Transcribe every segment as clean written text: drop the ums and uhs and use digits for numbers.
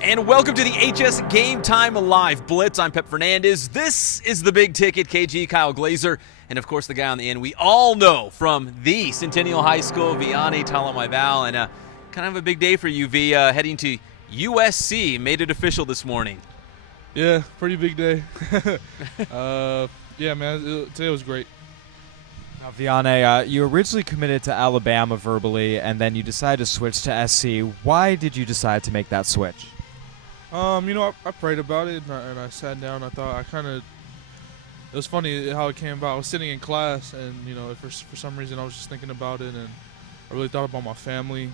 And welcome to the HS Game Time Live Blitz. I'm Fernandez. This is the big ticket, KG, Kyle Glaser, and of course the guy on the end we all know from the Centennial High School, Viane Talamaivao. And kind of a big day for you, V, heading to USC. Made it official this morning. Yeah, pretty big day. Yeah, man, today was great. Now, Viane, you originally committed to Alabama verbally, and then you decided to switch to SC. Why did you decide to make that switch? I prayed about it, and I sat down. I thought it was funny how it came about. I was sitting in class, and, for some reason I was just thinking about it, and I really thought about my family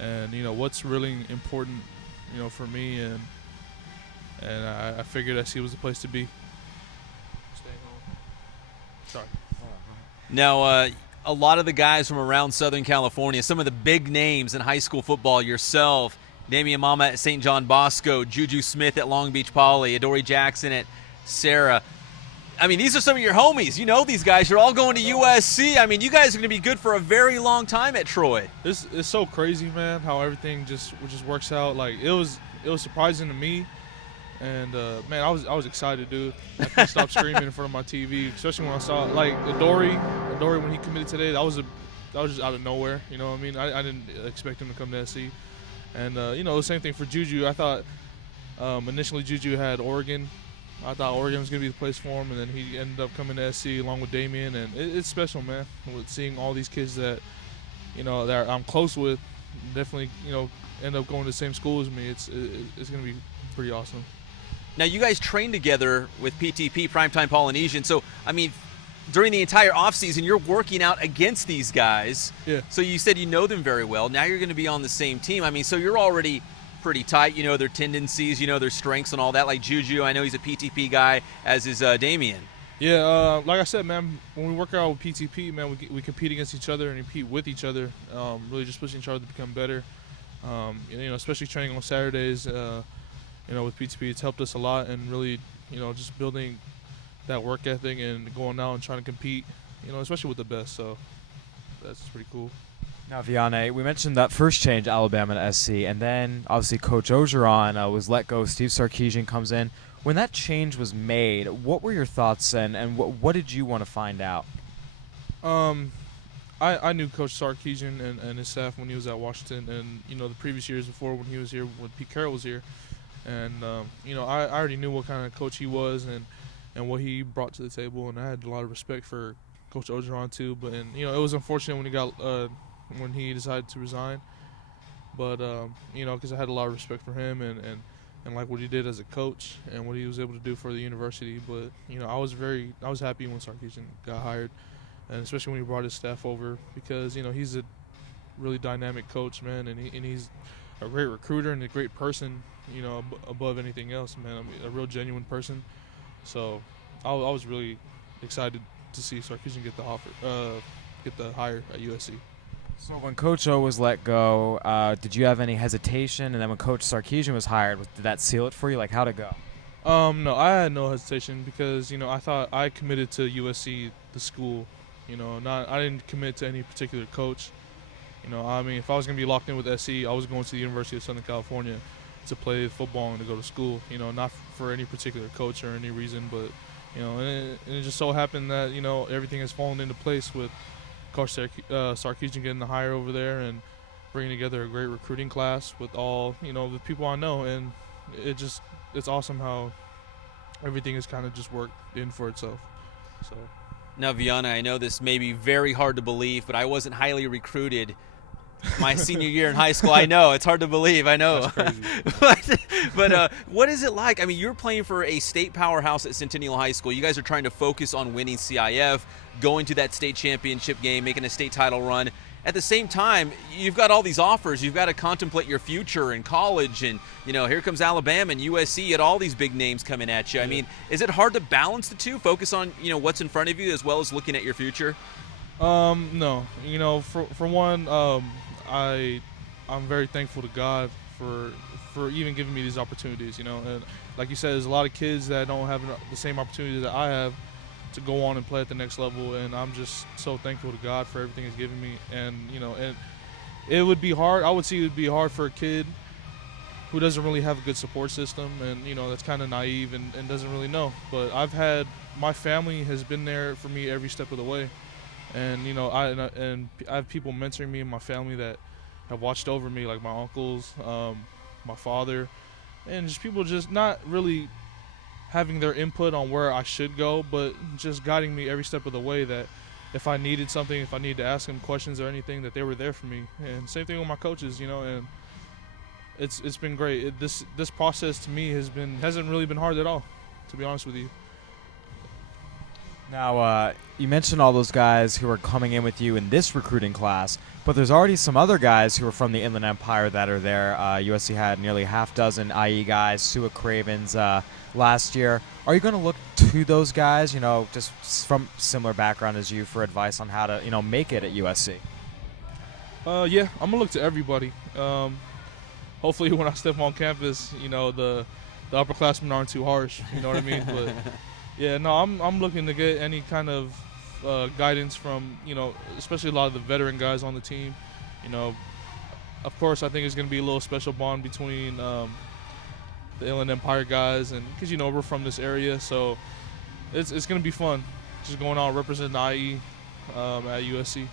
and, what's really important, for me, and I figured SC was the place to be. Staying home. Sorry. Now, a lot of the guys from around Southern California, some of the big names in high school football, yourself, Damian Mama at St. John Bosco, Juju Smith at Long Beach Poly, Adoree Jackson at Sarah. I mean, these are some of your homies. You know these guys. You're all going to USC. I mean, you guys are going to be good for a very long time at Troy. It's so crazy, man, how everything just works out. Like, it was surprising to me. And, man, I was excited, dude. I couldn't stop screaming in front of my TV, especially when I saw, like, Adoree when he committed today. That was just out of nowhere, you know what I mean? I didn't expect him to come to SC. And, the same thing for Juju. I thought initially Juju had Oregon. I thought Oregon was going to be the place for him, and then he ended up coming to SC along with Damian. And it's special, man, with seeing all these kids that, that I'm close with, definitely, end up going to the same school as me. It's going to be pretty awesome. Now, you guys train together with PTP, Primetime Polynesian. So, I mean, during the entire offseason, you're working out against these guys. Yeah. So you said you know them very well. Now you're going to be on the same team. I mean, so you're already pretty tight. You know their tendencies, you know their strengths and all that. Like Juju, I know he's a PTP guy, as is Damian. Yeah, like I said, man, when we work out with PTP, man, we compete against each other and compete with each other, really just pushing each other to become better. Especially training on Saturdays, with PTP, it's helped us a lot, and really, just building that work ethic and going out and trying to compete, especially with the best. So that's pretty cool. Now, Viane, we mentioned that first change, Alabama to SC, and then obviously Coach Orgeron was let go. Steve Sarkisian comes in. When that change was made, what were your thoughts, and what did you want to find out? I knew Coach Sarkisian and his staff when he was at Washington, and the previous years before when he was here, when Pete Carroll was here, and I already knew what kind of coach he was and what he brought to the table, and I had a lot of respect for Coach Orgeron too. But it was unfortunate when he decided to resign, but because I had a lot of respect for him and like what he did as a coach and what he was able to do for the university. But I was happy when Sarkisian got hired, and especially when he brought his staff over, because he's a really dynamic coach, man, and he's a great recruiter and a great person, above anything else, man. I mean, a real genuine person. So I was really excited to see Sarkisian get the hire at USC. So when Coach O was let go, did you have any hesitation? And then when Coach Sarkisian was hired, did that seal it for you? Like, how'd it go? No, I had no hesitation, because I thought I committed to USC, the school. I didn't commit to any particular coach. If I was gonna be locked in with SC, I was going to the University of Southern California to play football and to go to school. Not for any particular coach or any reason, but and it just so happened that everything has fallen into place with Coach Sarkisian getting the hire over there and bringing together a great recruiting class with all the people I know, and it's awesome how everything has kind of just worked in for itself. So. Now, Viane, I know this may be very hard to believe, but I wasn't highly recruited my senior year in high school. I know, it's hard to believe, I know. That's crazy. but what is it like? I mean, you're playing for a state powerhouse at Centennial High School. You guys are trying to focus on winning CIF, going to that state championship game, making a state title run. at the same time, you've got all these offers. You've got to contemplate your future in college, and here comes Alabama and USC. You had all these big names coming at you. I mean, is it hard to balance the two? Focus on what's in front of you as well as looking at your future. No. For one, I'm very thankful to God for even giving me these opportunities. And like you said, there's a lot of kids that don't have the same opportunities that I have to go on and play at the next level, and I'm just so thankful to God for everything He's given me. And and it would be hard. I would see it would be hard for a kid who doesn't really have a good support system, and that's kind of naive and doesn't really know. But my family has been there for me every step of the way, and I have people mentoring me in my family that have watched over me, like my uncles, my father, and just people just not really having their input on where I should go, but just guiding me every step of the way, that if I needed something, if I needed to ask them questions or anything, that they were there for me. And same thing with my coaches, and it's been great. This process to me hasn't really been hard at all, to be honest with you. Now, you mentioned all those guys who are coming in with you in this recruiting class, but there's already some other guys who are from the Inland Empire that are there. USC had nearly half dozen IE guys, Sua Cravens last year. Are you going to look to those guys, just from similar background as you, for advice on how to, make it at USC? Yeah, I'm going to look to everybody. Hopefully when I step on campus, the upperclassmen aren't too harsh, you know what I mean? But yeah, no, I'm looking to get any kind of guidance from, especially a lot of the veteran guys on the team. Of course, I think it's going to be a little special bond between the Inland Empire guys, and because we're from this area, so it's going to be fun just going out representing IE at USC.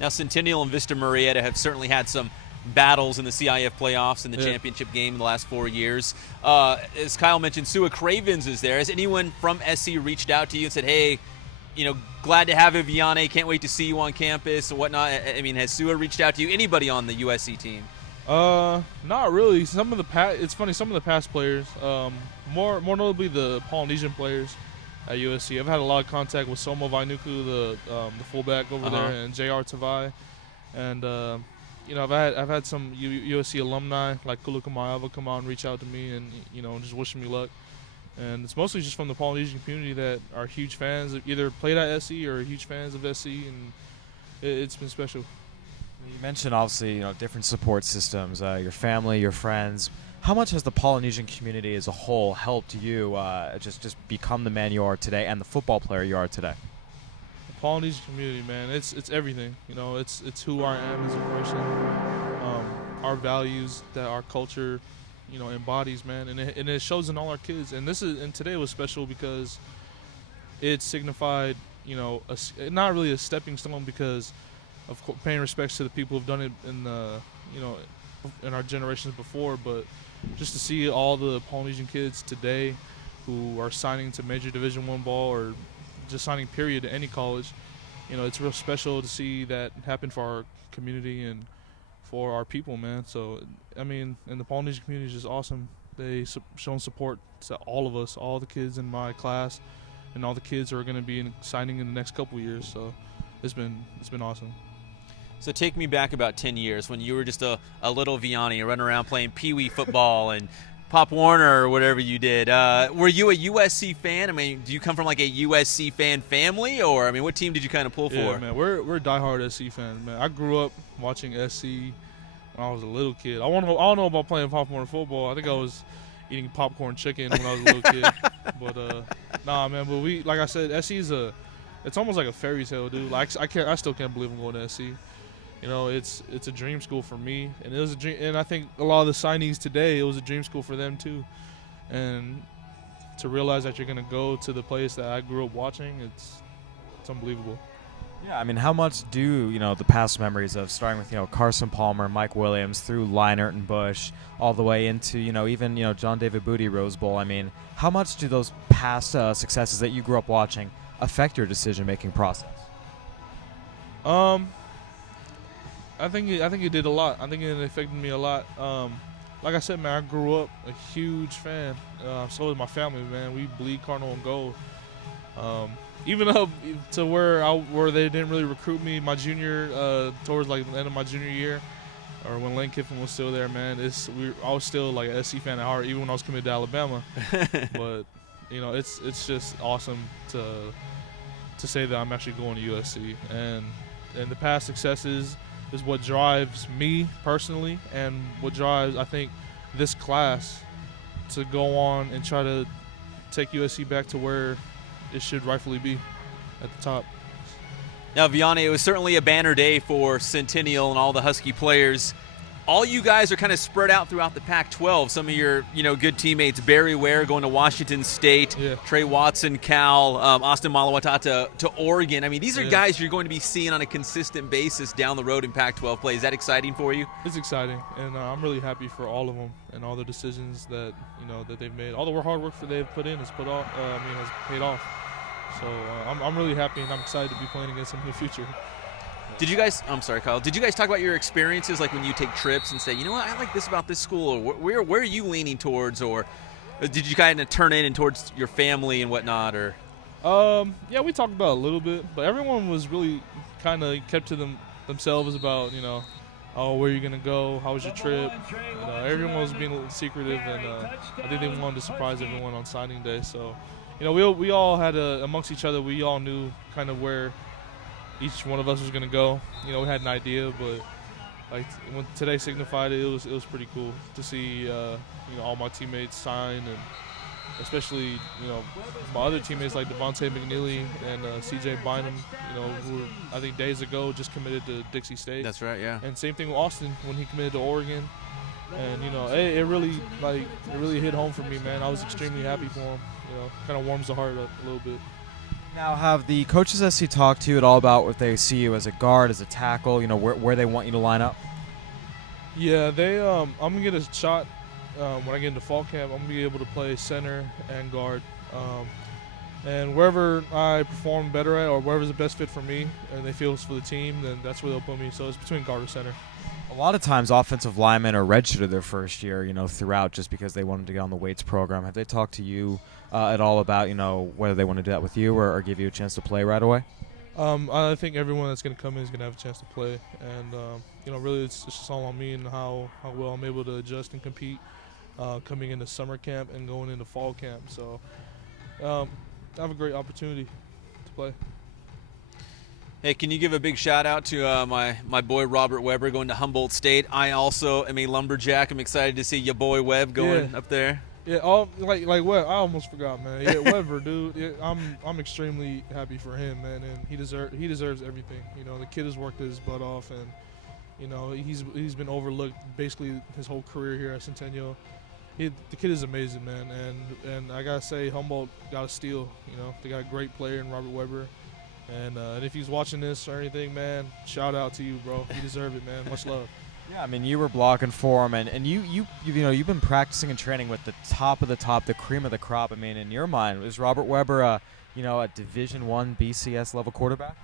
Now, Centennial and Vista Marietta have certainly had some battles in the CIF playoffs and the championship game in the last 4 years. As Kyle mentioned, Sua Cravens is there. Has anyone from SC reached out to you and said, hey, glad to have you, Viane, can't wait to see you on campus and whatnot? I mean, has Sua reached out to you? Anybody on the USC team? Not really. It's funny, some of the past players, more notably the Polynesian players at USC. I've had a lot of contact with Soma Vainuku, the fullback over there, and JR Tavai. And I've had some USC alumni like Kulu Kamaiava come on and reach out to me and just wishing me luck. And it's mostly just from the Polynesian community that are huge fans, either played at SC or huge fans of SC, and it's been special. You mentioned obviously different support systems, your family, your friends. How much has the Polynesian community as a whole helped you just become the man you are today and the football player you are today? The Polynesian community, man, it's everything. It's who I am as a person, our values that our culture embodies, man, and it shows in all our kids. And today was special because it signified not really a stepping stone, because of course paying respects to the people who've done it in our generations before, but just to see all the Polynesian kids today who are signing to major Division I ball, or just signing period to any college, it's real special to see that happen for our community and for our people, man. So, I mean, and the Polynesian community is just awesome. They shown support to all of us, all the kids in my class, and all the kids who are going to be signing in the next couple years. So, it's been awesome. So take me back about 10 years when you were just a little Viane running around playing pee-wee football and Pop Warner or whatever you did. Were you a USC fan? I mean, do you come from like a USC fan family, or I mean, what team did you kind of pull for? Yeah, man, we're diehard SC fans, man. I grew up watching SC when I was a little kid. I don't know about playing Pop Warner football. I think I was eating popcorn chicken when I was a little kid. But nah, man. But like I said, SC it's almost like a fairy tale, dude. Like I still can't believe I'm going to SC. It's a dream school for me, and it was a dream. And I think a lot of the signees today, it was a dream school for them too. And to realize that you're gonna go to the place that I grew up watching, it's unbelievable. Yeah, I mean, how much do the past memories of starting with Carson Palmer, Mike Williams, through Leinart and Bush, all the way into even John David Booty Rose Bowl? I mean, how much do those past successes that you grew up watching affect your decision-making process? I think it did a lot. I think it affected me a lot. Like I said, man, I grew up a huge fan. So did my family, man. We bleed Cardinal and gold. Even up to where they didn't really recruit me my junior towards like the end of my junior year, or when Lane Kiffin was still there, man. I was still like a SC fan at heart, even when I was committed to Alabama. But it's just awesome to say that I'm actually going to USC, and the past successes is what drives me personally, and what drives, I think, this class to go on and try to take USC back to where it should rightfully be, at the top. Now, Viane, it was certainly a banner day for Centennial and all the Husky players. All you guys are kind of spread out throughout the Pac-12. Some of your, good teammates, Barry Ware going to Washington State, Yeah. Trey Watson, Cal, Austin Malawata to Oregon. I mean, these are guys you're going to be seeing on a consistent basis down the road in Pac-12 play. Is that exciting for you? It's exciting, and I'm really happy for all of them and all the decisions that that they've made. All the hard work that they've put in has paid off. So I'm really happy, and I'm excited to be playing against them in the future. Did you guys, I'm sorry, Kyle, did you guys talk about your experiences, like when you take trips and say, you know what, I like this about this school, or where are you leaning towards, or did you kind of turn in towards your family and whatnot, or? Yeah, we talked about it a little bit, but everyone was really kind of kept to themselves about, oh, where are you going to go, how was your trip, everyone was being a little secretive, and I think they wanted to surprise everyone on signing day, so, we all had amongst each other, we all knew kind of where each one of us was going to go. We had an idea, but like when today signified it, it was pretty cool to see all my teammates sign, and especially my other teammates like Devontae McNeely and CJ Bynum, who I think days ago just committed to Dixie State. That's right, yeah. And same thing with Austin when he committed to Oregon, and it really hit home for me, man. I was extremely happy for him. Kind of warms the heart up a little bit. Now, have the coaches SC talked to you at all about what they see you as a guard, as a tackle, where they want you to line up? Yeah, I'm going to get a shot when I get into fall camp. I'm going to be able to play center and guard. And wherever I perform better at, or wherever's the best fit for me and they feel it's for the team, then that's where they'll put me. So it's between guard or center. A lot of times offensive linemen are redshirted their first year, throughout, just because they wanted to get on the weights program. Have they talked to you at all about, whether they want to do that with you or give you a chance to play right away? I think everyone that's going to come in is going to have a chance to play. And, really it's just all on me and how well I'm able to adjust and compete coming into summer camp and going into fall camp. So I have a great opportunity to play. Hey, can you give a big shout out to my boy Robert Weber going to Humboldt State? I also am a lumberjack. I'm excited to see your boy Webb going up there. Yeah, like Webb. I almost forgot, man. Yeah, Weber, dude. Yeah, I'm extremely happy for him, man, and he deserves everything. The kid has worked his butt off, and he's been overlooked basically his whole career here at Centennial. The kid is amazing, man, and I gotta say Humboldt got a steal. They got a great player in Robert Weber. And if he's watching this or anything, man, shout out to you, bro. You deserve it, man. Much love. Yeah, I mean, you were blocking for him, and you've been practicing and training with the top of the top, the cream of the crop. I mean, in your mind, is Robert Weber a Division I BCS level quarterback?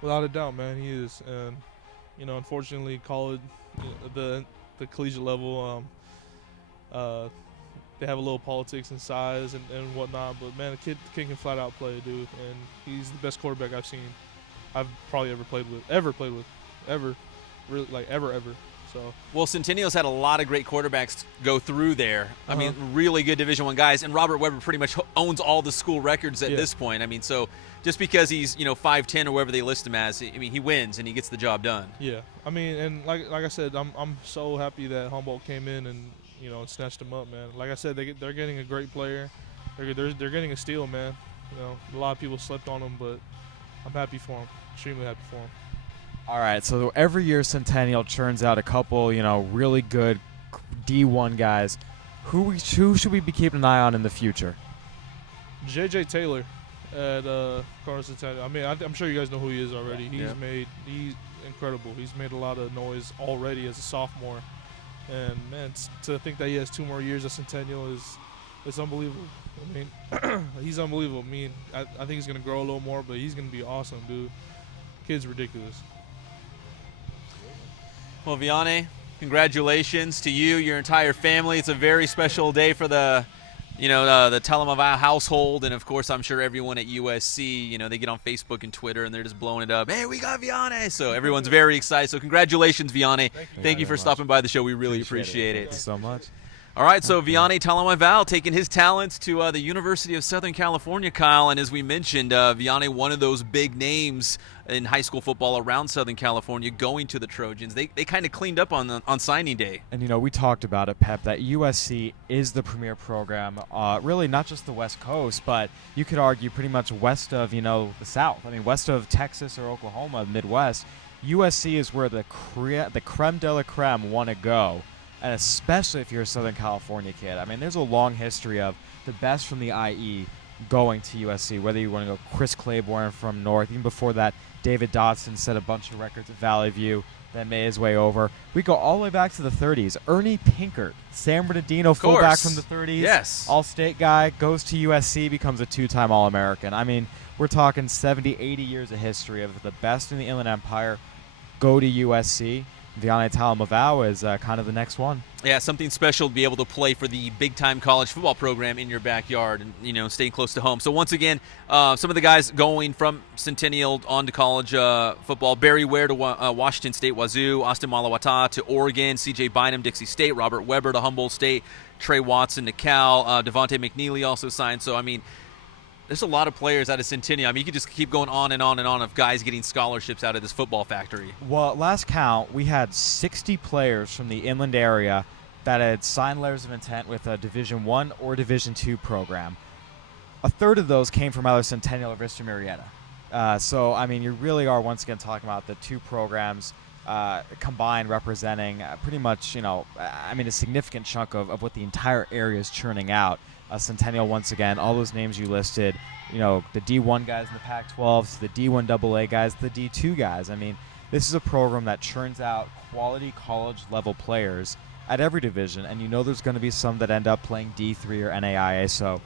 Without a doubt, man, he is. And unfortunately, college, the collegiate level, they have a little politics and size and whatnot, but man, the kid can flat out play, dude, and he's the best quarterback I've probably ever played with, really, like ever. So well, Centennial's had a lot of great quarterbacks go through there. I mean, really good Division I guys, and Robert Weber pretty much owns all the school records at this point. I mean, so just because he's 5'10" or wherever they list him as, I mean, he wins and he gets the job done. Yeah, I mean, and like I said, I'm so happy that Humboldt came in and snatched him up, man. Like I said, they're getting a great player. They're getting a steal, man. A lot of people slept on him, but I'm happy for him. Extremely happy for him. All right, so every year Centennial churns out a couple, really good D1 guys. Who should we be keeping an eye on in the future? J.J. Taylor at Corner Centennial. I mean, I'm sure you guys know who he is already. He's incredible. He's made a lot of noise already as a sophomore. And, man, to think that he has 2 more years at Centennial is unbelievable. I mean, he's unbelievable. I think he's going to grow a little more, but he's going to be awesome, dude. Kid's ridiculous. Well, Viane, congratulations to you, your entire family. It's a very special day for the the Talamaivao household, and of course, I'm sure everyone at USC, they get on Facebook and Twitter, and they're just blowing it up. Hey, we got Viane! So everyone's very excited. So congratulations, Viane. Thank you for stopping by the show. We really appreciate it. Thank you so much. All right, so Viane Talamaivao taking his talents to the University of Southern California, Kyle. And as we mentioned, Viane, one of those big names in high school football around Southern California, going to the Trojans. They kind of cleaned up on signing day. And, we talked about it, Pep, that USC is the premier program, really not just the West Coast, but you could argue pretty much west of, the South. I mean, west of Texas or Oklahoma, Midwest. USC is where the creme de la creme want to go. And especially if you're a Southern California kid. I mean, there's a long history of the best from the IE going to USC, whether you want to go Chris Claiborne from North. Even before that, David Dodson set a bunch of records at Valley View, then made his way over. We go all the way back to the 30s. Ernie Pinkert, San Bernardino fullback from the 30s. Yes. All-state guy, goes to USC, becomes a two-time All-American. I mean, we're talking 70, 80 years of history of the best in the Inland Empire go to USC. Viane Talamaivao is kind of the next one. Yeah, something special to be able to play for the big-time college football program in your backyard and, staying close to home. So once again, some of the guys going from Centennial on to college football: Barry Ware to Washington State Wazoo, Austin Malawata to Oregon, C.J. Bynum, Dixie State, Robert Weber to Humboldt State, Trey Watson to Cal, Devontae McNeely also signed. So, I mean, there's a lot of players out of Centennial. I mean, you could just keep going on and on and on of guys getting scholarships out of this football factory. Well, last count, we had 60 players from the inland area that had signed letters of intent with a Division I or Division II program. A third of those came from either Centennial or Vista Marietta. So, I mean, you really are once again talking about the two programs combined representing pretty much, a significant chunk of what the entire area is churning out. Centennial, once again, all those names you listed, the D1 guys in the Pac-12, the D1 AA guys, the D2 guys. I mean, this is a program that churns out quality college-level players at every division, and there's going to be some that end up playing D3 or NAIA. So,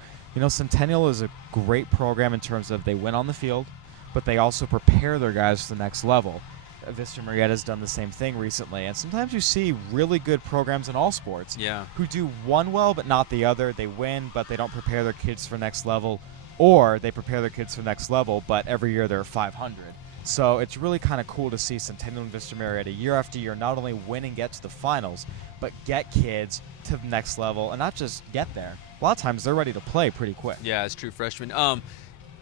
Centennial is a great program in terms of they win on the field, but they also prepare their guys for the next level. Vista Marietta has done the same thing recently, and sometimes you see really good programs in all sports who do one well but not the other. They win, but they don't prepare their kids for next level, or they prepare their kids for next level, but every year they're 500. So it's really kind of cool to see Centennial and Vista Marietta year after year not only win and get to the finals, but get kids to the next level, and not just get there. A lot of times they're ready to play pretty quick. Yeah, it's true, freshman.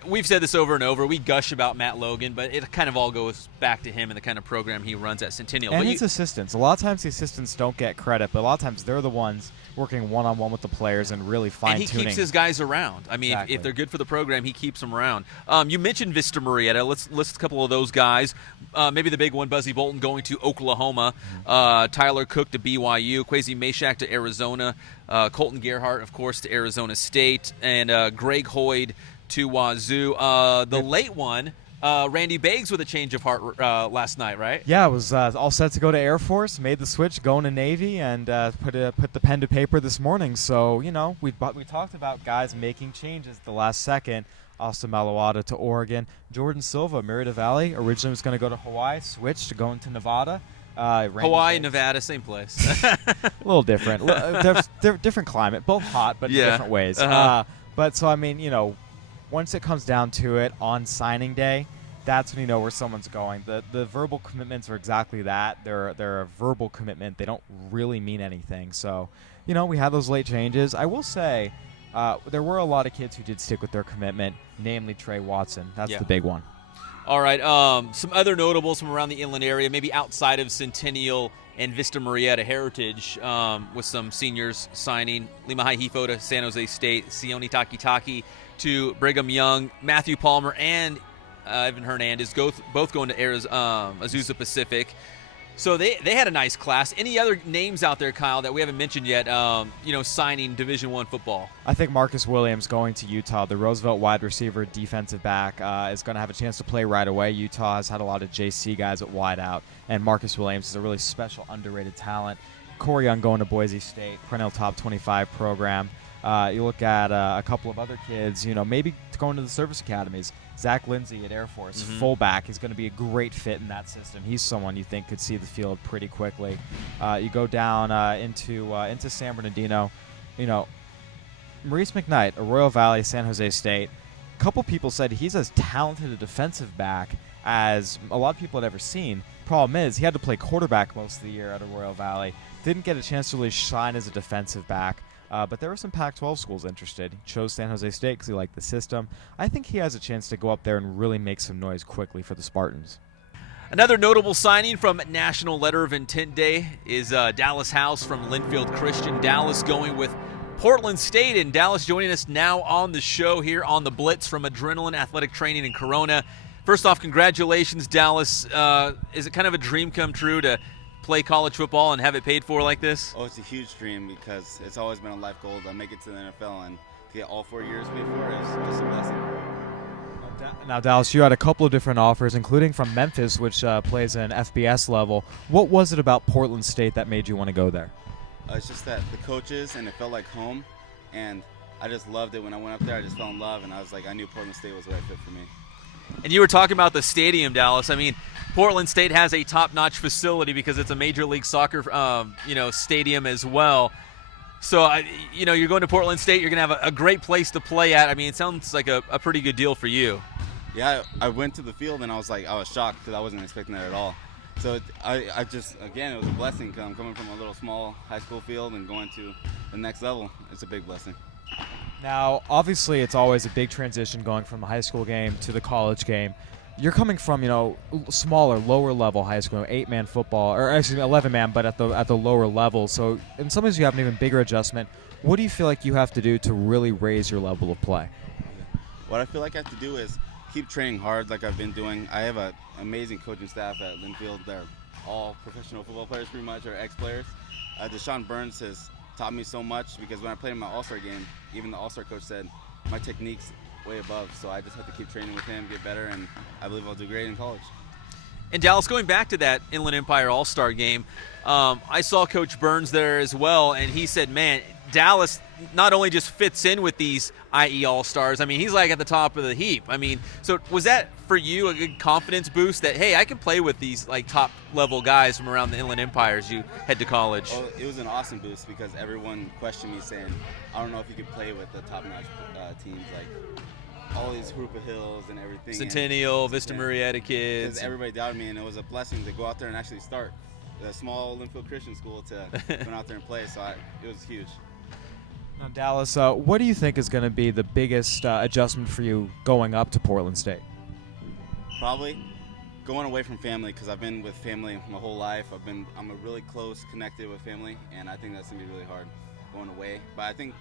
We've said this over and over. We gush about Matt Logan, but it kind of all goes back to him and the kind of program he runs at Centennial. And his assistants. A lot of times the assistants don't get credit, but a lot of times they're the ones working one-on-one with the players and really fine-tuning. And he keeps his guys around. I mean, exactly. if they're good for the program, he keeps them around. You mentioned Vista Marietta. Let's list a couple of those guys. Maybe the big one, Buzzy Bolton going to Oklahoma. Tyler Cook to BYU. Kwesi Meshack to Arizona. Colton Gerhardt, of course, to Arizona State. And Greg Hoyd to Wazoo. The late one, Randy Baggs with a change of heart last night, right? Yeah, it was all set to go to Air Force, made the switch, going to Navy, and put the pen to paper this morning. So, we talked about guys making changes at the last second. Austin Malawata to Oregon. Jordan Silva, Merida Valley, originally was going to go to Hawaii, switched to going to Nevada. Hawaii, Nevada, same place. A little different. Different climate, both hot, but in different ways. But so, I mean, once it comes down to it on signing day, that's when you know where someone's going. The verbal commitments are exactly that. They're a verbal commitment. They don't really mean anything. So, we had those late changes. I will say there were a lot of kids who did stick with their commitment, namely Trey Watson. That's the big one. All right. Some other notables from around the inland area, maybe outside of Centennial and Vista Marietta Heritage, with some seniors signing. Limahai Hifo to San Jose State, Sione Takitaki to Brigham Young, Matthew Palmer and Ivan Hernandez both going to Azusa Pacific. So they had a nice class. Any other names out there, Kyle, that we haven't mentioned yet, signing Division I football? I think Marcus Williams going to Utah, the Roosevelt wide receiver, defensive back, is going to have a chance to play right away. Utah has had a lot of JC guys at wide out, and Marcus Williams is a really special, underrated talent. Corey Young going to Boise State, perennial top 25 program. You look at a couple of other kids, maybe going to the service academies. Zach Lindsay at Air Force, fullback, is going to be a great fit in that system. He's someone you think could see the field pretty quickly. You go down into San Bernardino, Maurice McKnight, a Royal Valley, San Jose State. A couple people said he's as talented a defensive back as a lot of people had ever seen. Problem is, he had to play quarterback most of the year out of Royal Valley. Didn't get a chance to really shine as a defensive back. But there were some Pac-12 schools interested. He chose San Jose State because he liked the system. I think he has a chance to go up there and really make some noise quickly for the Spartans. Another notable signing from National Letter of Intent Day is Dallas House from Linfield Christian. Dallas going with Portland State, and Dallas joining us now on the show here on the Blitz from Adrenaline Athletic Training in Corona. First off, congratulations, Dallas. Is it kind of a dream come true to play college football and have it paid for like this? Oh, it's a huge dream because it's always been a life goal to make it to the NFL, and to get all 4 years paid for is just a blessing. Now, Dallas, you had a couple of different offers, including from Memphis, which plays an FBS level. What was it about Portland State that made you want to go there? It's just that the coaches, and it felt like home, and I just loved it. When I went up there, I just fell in love, and I was like, I knew Portland State was the right fit for me. And you were talking about the stadium, Dallas. I mean, Portland State has a top-notch facility because it's a Major League Soccer, stadium as well. So, you're going to Portland State. You're going to have a great place to play at. I mean, it sounds like a pretty good deal for you. Yeah, I went to the field, and I was shocked because I wasn't expecting that at all. So I just, again, it was a blessing coming from a little small high school field and going to the next level. It's a big blessing. Now, obviously, it's always a big transition going from the high school game to the college game. You're coming from, smaller, lower-level high school, 8-man football, or actually 11-man, but at the lower level. So in some ways, you have an even bigger adjustment. What do you feel like you have to do to really raise your level of play? What I feel like I have to do is keep training hard like I've been doing. I have an amazing coaching staff at Linfield. They're all professional football players pretty much, or ex-players. Deshaun Burns has taught me so much because when I played in my All-Star game, even the All-Star coach said my technique's way above, so I just have to keep training with him, get better, and I believe I'll do great in college. And Dallas, going back to that Inland Empire All-Star game, I saw Coach Burns there as well, and he said, man, Dallas not only just fits in with these IE All-Stars, I mean, he's like at the top of the heap. I mean, so was that for you a good confidence boost that, hey, I can play with these like top-level guys from around the Inland Empire as you head to college? Oh, it was an awesome boost because everyone questioned me saying, I don't know if you could play with the top-notch teams like all these Hoopa Hills and everything. Centennial, Vista Marietta kids. Because everybody doubted me, and it was a blessing to go out there and actually start the small Linfield Christian school to go out there and play. So it was huge. Now, Dallas, what do you think is going to be the biggest adjustment for you going up to Portland State? Probably going away from family because I've been with family my whole life. I'm a really close connected with family, and I think that's going to be really hard going away. But I think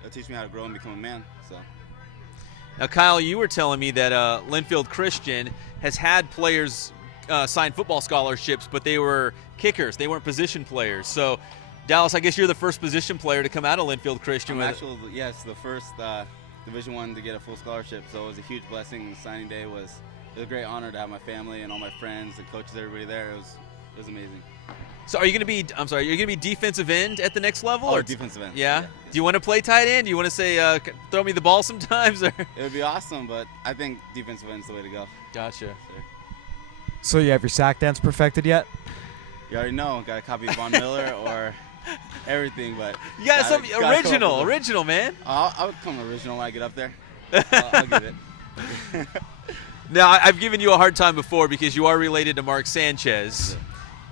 it'll teach me how to grow and become a man. So. Now, Kyle, you were telling me that Linfield Christian has had players sign football scholarships, but they were kickers. They weren't position players. So, Dallas, I guess you're the first position player to come out of Linfield Christian. Yes, the first Division I to get a full scholarship. So it was a huge blessing. Signing day was a great honor to have my family and all my friends, the coaches, everybody there. It was amazing. So are you going to be? I'm sorry. You're going to be defensive end at the next level? Oh, or defensive end. Yeah. Do you want to play tight end? Do you want to say throw me the ball sometimes? Or? It would be awesome, but I think defensive end's the way to go. Gotcha. Sure. So you have your sack dance perfected yet? You already know. Got to copy Von Miller or everything, but you got some original, man. I'll come original when I get up there. I'll get it. Now, I've given you a hard time before because you are related to Mark Sanchez,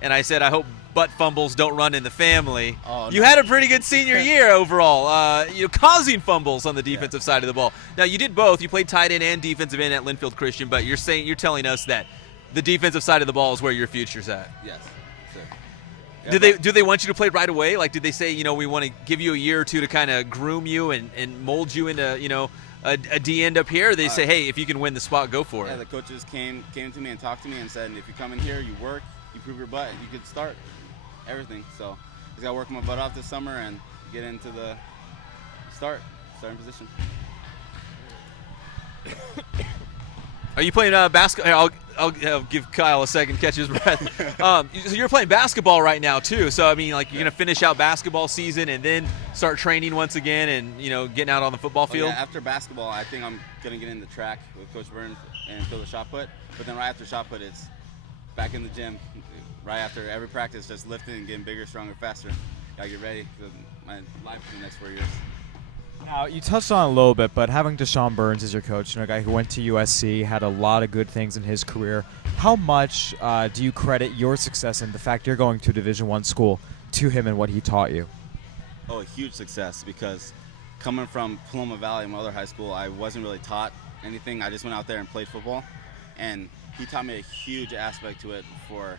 and I said I hope butt fumbles don't run in the family. Oh, you no. had a pretty good senior year overall, causing fumbles on the defensive side of the ball. Now, you did both. You played tight end and defensive end at Linfield Christian, but you're telling us that the defensive side of the ball is where your future's at. Yes, sure. Yeah, Do they want you to play right away? Like, did they say, we want to give you a year or two to kind of groom you and mold you into, a D end up here? Or they say, hey, if you can win the spot, go for it? Yeah, the coaches came to me and talked to me and said, if you come in here, you work, you prove your butt, you could start everything. So just got to work my butt off this summer and get into the starting position. Are you playing basketball? I'll give Kyle a second, catch his breath. So you're playing basketball right now too. So I mean, like, you're gonna finish out basketball season and then start training once again, and getting out on the football field. Yeah, after basketball, I think I'm gonna get in the track with Coach Burns and fill the shot put. But then right after shot put, it's back in the gym. Right after every practice, just lifting and getting bigger, stronger, faster. Gotta get ready for my life for the next 4 years. Now, you touched on it a little bit, but having Deshaun Burns as your coach, a guy who went to USC, had a lot of good things in his career, how much do you credit your success and the fact you're going to a Division I school to him and what he taught you? Oh, a huge success, because coming from Paloma Valley, my other high school, I wasn't really taught anything. I just went out there and played football, and he taught me a huge aspect to it for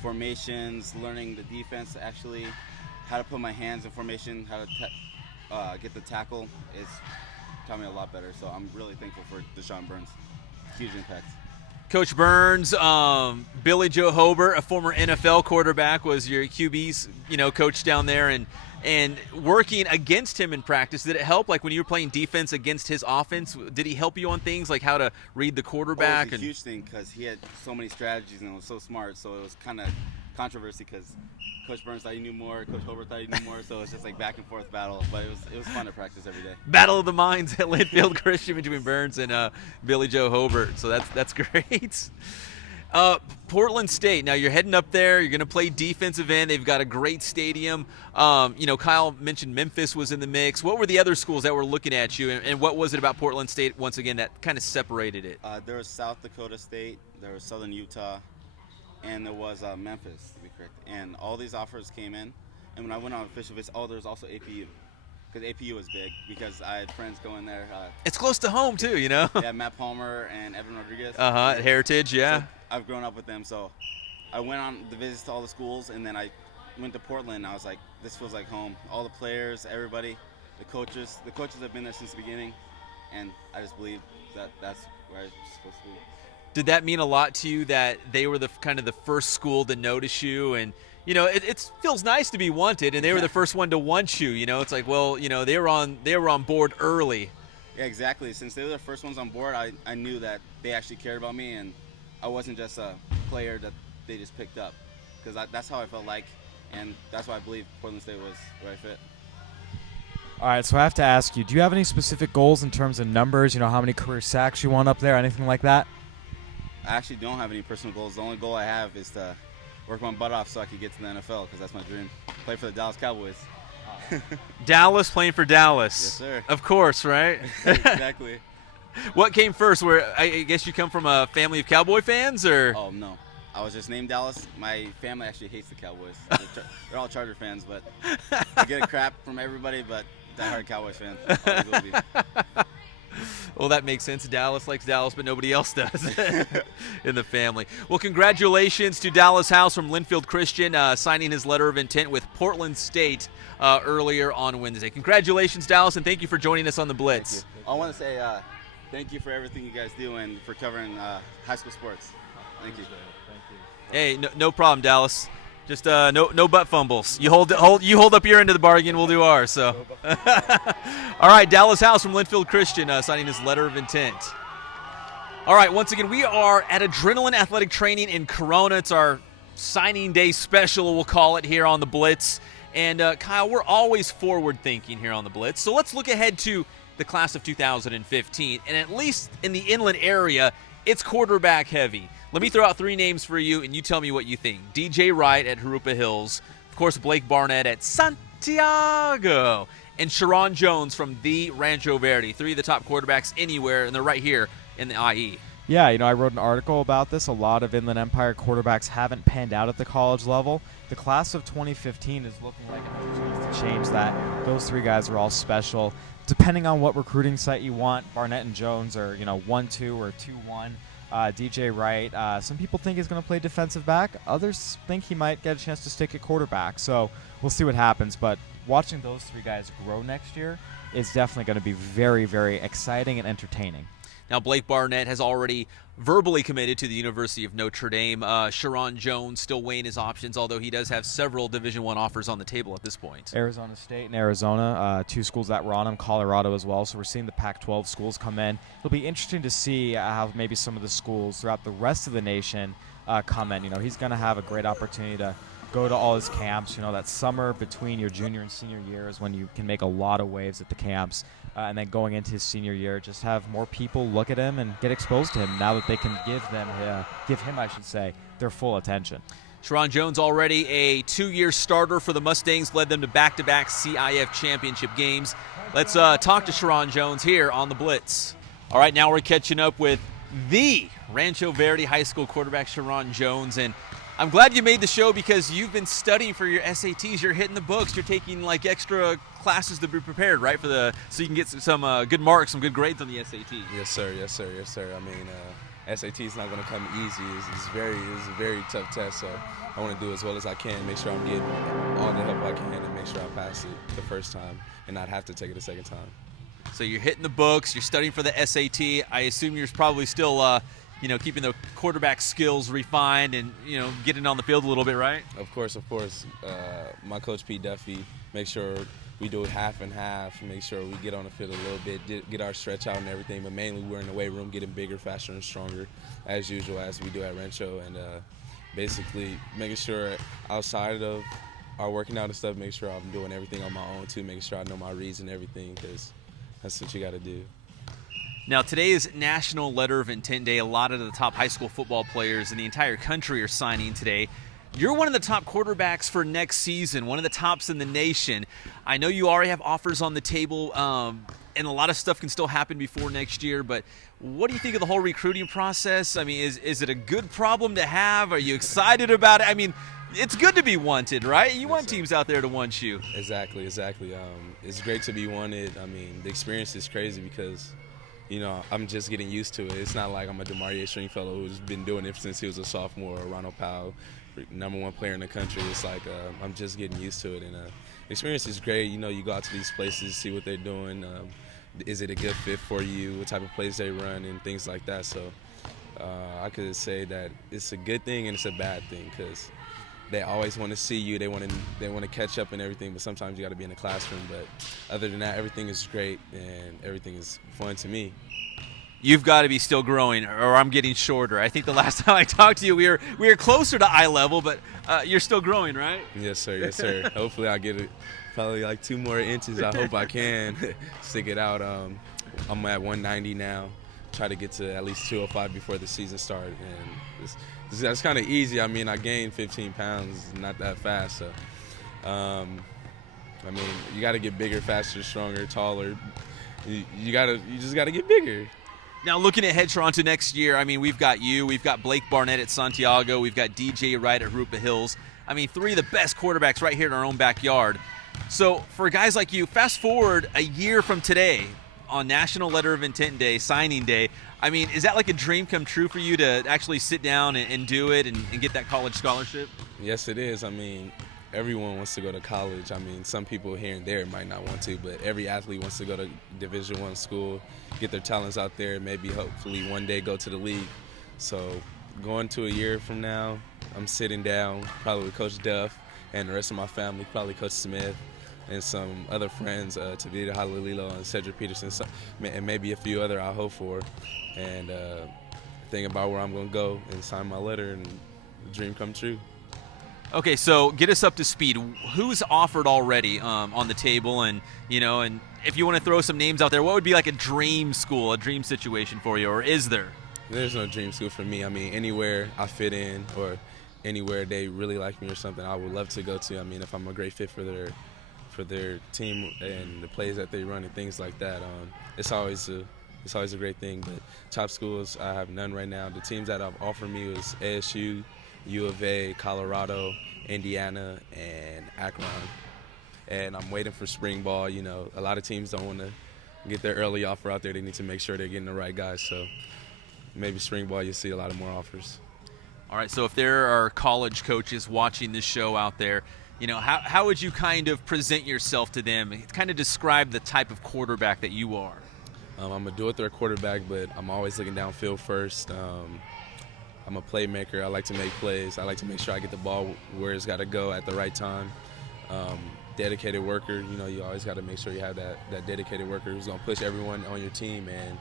formations, learning the defense, actually how to put my hands in formation, how to get the tackle. It's taught me a lot better, so I'm really thankful for Deshaun Burns. Huge impact. Coach Burns, Billy Joe Hobert, a former NFL quarterback, was your QB's coach down there, and working against him in practice, did it help? Like when you were playing defense against his offense, did he help you on things like how to read the quarterback? It was a huge thing, because he had so many strategies and was so smart, so it was kind of controversy, because Coach Burns thought he knew more, Coach Hobert thought he knew more, so it was just like back and forth battle. But it was fun to practice every day. Battle of the minds at Linfield Christian between Burns and Billy Joe Hobert. So that's great. Portland State. Now you're heading up there. You're going to play defensive end. They've got a great stadium. Kyle mentioned Memphis was in the mix. What were the other schools that were looking at you, and what was it about Portland State once again that kind of separated it? There was South Dakota State, there was Southern Utah, and there was Memphis, to be correct. And all these offers came in, and when I went on official visit, there was also APU, because APU was big, because I had friends going there. It's close to home too, Yeah, Matt Palmer and Evan Rodriguez. At Heritage, yeah. So I've grown up with them, so I went on the visits to all the schools, and then I went to Portland. And I was like, this feels like home. All the players, everybody, the coaches have been there since the beginning, and I just believe that that's where I'm supposed to be. Did that mean a lot to you that they were the kind of the first school to notice you? And it feels nice to be wanted, and they were the first one to want you. It's like, well, they were on board early. Yeah, exactly. Since they were the first ones on board, I knew that they actually cared about me, and I wasn't just a player that they just picked up, because that's how I felt like, and that's why I believe Portland State was where I fit. All right, so I have to ask you, do you have any specific goals in terms of numbers? How many career sacks you want up there, anything like that? I actually don't have any personal goals. The only goal I have is to work my butt off so I can get to the NFL, because that's my dream. Play for the Dallas Cowboys. Dallas, playing for Dallas. Yes, sir. Of course, right? Exactly. What came first? I guess you come from a family of Cowboy fans, or? Oh, no. I was just named Dallas. My family actually hates the Cowboys. They're all Charger fans, but I get a crap from everybody, but diehard Cowboys fans. Always will be. Well, that makes sense. Dallas likes Dallas, but nobody else does in the family. Well, congratulations to Dallas House from Linfield Christian signing his letter of intent with Portland State earlier on Wednesday. Congratulations, Dallas, and thank you for joining us on the Blitz. I want to say thank you for everything you guys do and for covering high school sports. Thank you. Hey, no problem, Dallas. Just no butt fumbles. You hold up your end of the bargain. We'll do ours. So, all right, Dallas House from Linfield Christian signing his letter of intent. All right, once again, we are at Adrenaline Athletic Training in Corona. It's our signing day special, we'll call it, here on the Blitz. And Kyle, we're always forward thinking here on the Blitz. So let's look ahead to the class of 2015, and at least in the inland area, it's quarterback heavy. Let me throw out three names for you, and you tell me what you think. DJ Wright at Harupa Hills, of course, Blake Barnett at Santiago, and Sheriron Jones from the Rancho Verde. Three of the top quarterbacks anywhere, and they're right here in the IE. Yeah, I wrote an article about this. A lot of Inland Empire quarterbacks haven't panned out at the college level. The class of 2015 is looking like an opportunity to change that. Those three guys are all special. Depending on what recruiting site you want, Barnett and Jones are 1-2 or 2-1. DJ Wright, some people think he's going to play defensive back. Others think he might get a chance to stick at quarterback. So we'll see what happens. But watching those three guys grow next year is definitely going to be very, very exciting and entertaining. Now, Blake Barnett has already verbally committed to the University of Notre Dame. Sheriron Jones still weighing his options, although he does have several Division I offers on the table at this point. Arizona State and Arizona, two schools that were on him, Colorado as well. So we're seeing the Pac-12 schools come in. It'll be interesting to see how maybe some of the schools throughout the rest of the nation come in. He's going to have a great opportunity to go to all his camps. That summer between your junior and senior year is when you can make a lot of waves at the camps. And then going into his senior year, just have more people look at him and get exposed to him now that they can give him, their full attention. Sheriron Jones already a 2-year starter for the Mustangs, led them to back-to-back CIF championship games. Let's talk to Sheriron Jones here on the Blitz. All right, now we're catching up with the Rancho Verde High School quarterback, Sheriron Jones, and I'm glad you made the show because you've been studying for your SATs. You're hitting the books. You're taking like extra classes to be prepared, right? So you can get some good marks, some good grades on the SAT. Yes, sir. Yes, sir. Yes, sir. I mean, SAT is not going to come easy. It's a very tough test. So I want to do as well as I can, make sure I'm getting all the help I can, and make sure I pass it the first time and not have to take it a second time. So you're hitting the books. You're studying for the SAT. I assume you're probably still, keeping the quarterback skills refined and getting on the field a little bit, right? Of course. My coach Pete Duffy makes sure we do half and half, make sure we get on the field a little bit, get our stretch out and everything, but mainly we're in the weight room getting bigger, faster, and stronger as usual as we do at Rancho, and basically making sure outside of our working out and stuff, make sure I'm doing everything on my own too, making sure I know my reads and everything, because that's what you got to do. Now, today is National Letter of Intent Day. A lot of the top high school football players in the entire country are signing today. You're one of the top quarterbacks for next season, one of the tops in the nation. I know you already have offers on the table, and a lot of stuff can still happen before next year, but what do you think of the whole recruiting process? I mean, is it a good problem to have? Are you excited about it? I mean, it's good to be wanted, right? You want teams out there to want you. Exactly. It's great to be wanted. I mean, the experience is crazy because I'm just getting used to it. It's not like I'm a DeMario Stringfellow who's been doing it since he was a sophomore, or Ronald Powell, #1 player in the country. It's like I'm just getting used to it, and the experience is great. You go out to these places, see what they're doing. Is it a good fit for you? What type of plays they run and things like that. So I could say that it's a good thing and it's a bad thing because they always want to see you. They want to catch up and everything, but sometimes you got to be in the classroom. But other than that, everything is great and everything is fun to me. You've got to be still growing, or I'm getting shorter. I think the last time I talked to you, we were closer to eye level, but you're still growing, right? Yes, sir. Hopefully I get it probably like 2 more inches. I hope I can stick it out. I'm at 190 now. Try to get to at least 205 before the season started, and that's kind of easy. I mean, I gained 15 pounds, not that fast. So, I mean, you got to get bigger, faster, stronger, taller. You just got to get bigger. Now, looking ahead, Toronto, next year, I mean, we've got you, we've got Blake Barnett at Santiago, we've got DJ Wright at Rupa Hills. I mean, 3 of the best quarterbacks right here in our own backyard. So, for guys like you, fast forward a year from today on National Letter of Intent Day, signing day. I mean, is that like a dream come true for you to actually sit down and do it and get that college scholarship? Yes, it is. I mean, everyone wants to go to college. I mean, some people here and there might not want to, but every athlete wants to go to Division I school, get their talents out there, maybe hopefully one day go to the league. So going to a year from now, I'm sitting down probably with Coach Duff and the rest of my family, probably Coach Smith and some other friends, Tavita Halililo and Cedric Peterson, and maybe a few other I hope for, and think about where I'm going to go and sign my letter and the dream come true. Okay, so get us up to speed. Who's offered already on the table, and if you want to throw some names out there, what would be like a dream school, a dream situation for you, or is there? There's no dream school for me. I mean, anywhere I fit in or anywhere they really like me or something, I would love to go to. I mean, if I'm a great fit for their team and the plays that they run and things like that, it's always a great thing. But top schools, I have none right now. The teams that have offered me was ASU, U of A, Colorado, Indiana, and Akron. And I'm waiting for spring ball. A lot of teams don't want to get their early offer out there. They need to make sure they're getting the right guys. So maybe spring ball, you'll see a lot of more offers. All right, so if there are college coaches watching this show out there, how would you kind of present yourself to them? Kind of describe the type of quarterback that you are. I'm a do-it-there quarterback, but I'm always looking downfield first. I'm a playmaker. I like to make plays. I like to make sure I get the ball where it's got to go at the right time. Dedicated worker. You always got to make sure you have that dedicated worker who's going to push everyone on your team, and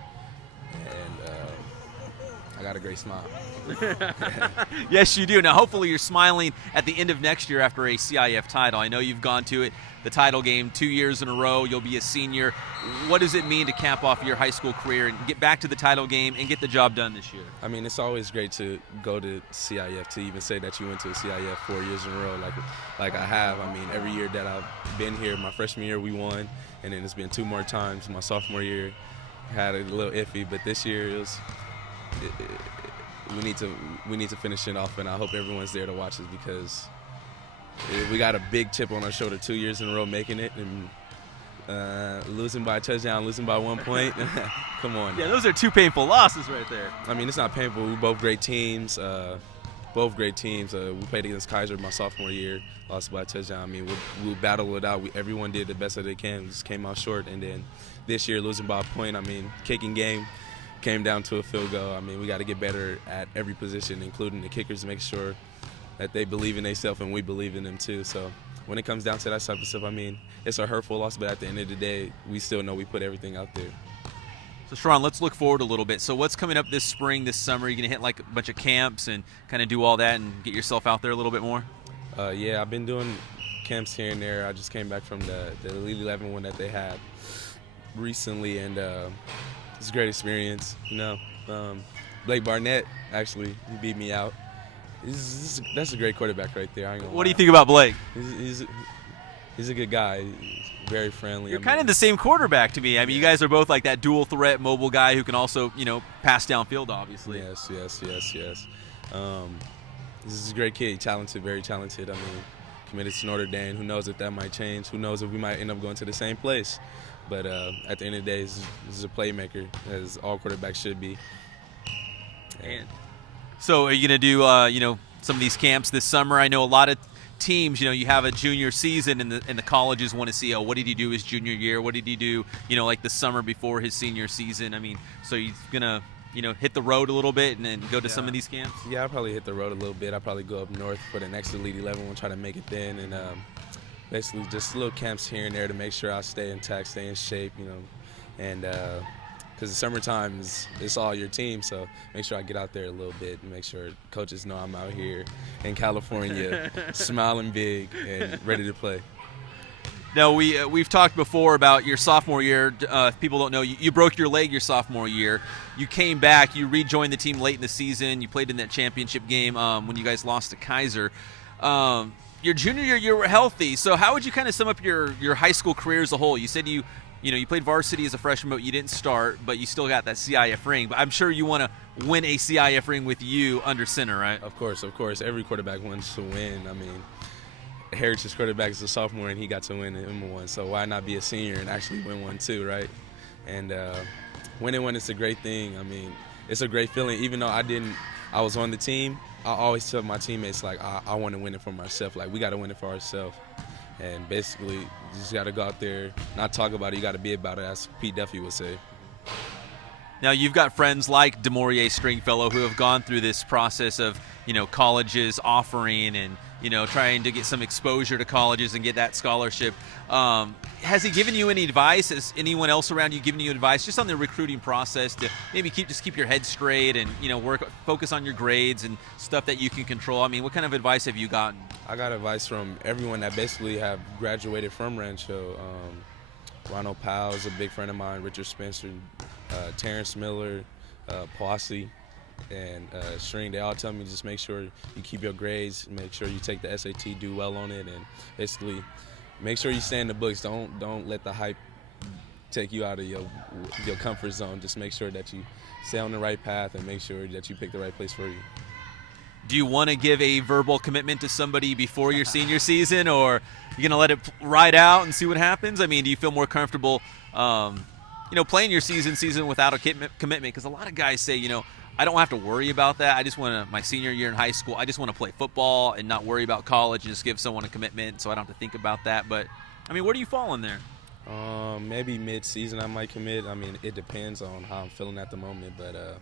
I got a great smile. Yes, you do. Now, hopefully you're smiling at the end of next year after a CIF title. I know you've gone to it the title game 2 years in a row. You'll be a senior. What does it mean to cap off your high school career and get back to the title game and get the job done this year? I mean, it's always great to go to CIF, to even say that you went to a CIF 4 years in a row like I have. I mean, every year that I've been here, my freshman year we won, and then it's been 2 more times. My sophomore year had a little iffy, but this year we need to finish it off, and I hope everyone's there to watch us because we got a big chip on our shoulder 2 years in a row making it, and losing by a touchdown, losing by 1 point. Come on. Yeah, those are 2 painful losses right there. I mean, it's not painful. We're both great teams. We played against Kaiser my sophomore year, lost by a touchdown. I mean, we'll battle it out. Everyone did the best that they can. We just came out short. And then this year, losing by a point, I mean, kicking game came down to a field goal. I mean, we got to get better at every position, including the kickers, to make sure that they believe in themselves and we believe in them too. So when it comes down to that type of stuff, I mean, it's a hurtful loss, but at the end of the day, we still know we put everything out there. So, Sheriron, let's look forward a little bit. So what's coming up this spring, this summer? Are you going to hit like a bunch of camps and kind of do all that and get yourself out there a little bit more? Yeah, I've been doing camps here and there. I just came back from the Elite 11 one that they had recently, and it's a great experience. You know, Blake Barnett, actually, he beat me out. That's a great quarterback right there. What do you think about Blake? He's a good guy. He's very friendly. You're kind of the same quarterback to me. I mean, you guys are both like that dual threat mobile guy who can also, you know, pass downfield, obviously. Yes. This is a great kid, talented, very talented. I mean, committed to Notre Dame. Who knows if that might change? Who knows if we might end up going to the same place? But at the end of the day, this is a playmaker, as all quarterbacks should be. And so are you going to do, you know, some of these camps this summer? I know a lot of teams, you know, you have a junior season and the colleges want to see, what did he do his junior year? What did he do, you know, like the summer before his senior season? I mean, so he's going to, you know, hit the road a little bit and then go to some of these camps? Yeah, I'll probably hit the road a little bit. I'll probably go up north for the next Elite 11 and try to make it then. And basically just little camps here and there to make sure I stay intact, stay in shape, you know, and because the summertime it's all your team, so make sure I get out there a little bit and make sure coaches know I'm out here in California, smiling big and ready to play. Now, we've talked before about your sophomore year. If people don't know, you broke your leg your sophomore year. You came back. You rejoined the team late in the season. You played in that championship game when you guys lost to Kaiser. Your junior year, you were healthy. So how would you kind of sum up your high school career as a whole? You said you played varsity as a freshman, but you didn't start, but you still got that CIF ring. But I'm sure you want to win a CIF ring with you under center, right? Of course. Every quarterback wants to win. I mean, Heritage quarterback is a sophomore, and he got to win one. So why not be a senior and actually win one too, right? And winning one is a great thing. I mean, it's a great feeling. Even though I was on the team, I always tell my teammates, like, I want to win it for myself. Like, we got to win it for ourselves. And basically, you just got to go out there, not talk about it, you got to be about it, as Pete Duffy would say. Now, you've got friends like DeMaurier Stringfellow who have gone through this process of, you know, colleges offering and, you know, trying to get some exposure to colleges and get that scholarship. Has he given you any advice? Has anyone else around you given you advice just on the recruiting process to maybe keep your head straight and, you know, focus on your grades and stuff that you can control? I mean, what kind of advice have you gotten? I got advice from everyone that basically have graduated from Rancho. Ronald Powell is a big friend of mine, Richard Spencer, Terrence Miller, Posse, and String. They all tell me just make sure you keep your grades, make sure you take the SAT, do well on it, and basically make sure you stay in the books. Don't let the hype take you out of your comfort zone. Just make sure that you stay on the right path and make sure that you pick the right place for you. Do you want to give a verbal commitment to somebody before your senior season, or you going to let it ride out and see what happens? I mean, do you feel more comfortable, you know, playing your season without a commitment? Because a lot of guys say, you know, I don't have to worry about that. I just want to, my senior year in high school, I just want to play football and not worry about college and just give someone a commitment so I don't have to think about that. But, I mean, where do you fall in there? Maybe mid-season I might commit. I mean, it depends on how I'm feeling at the moment, but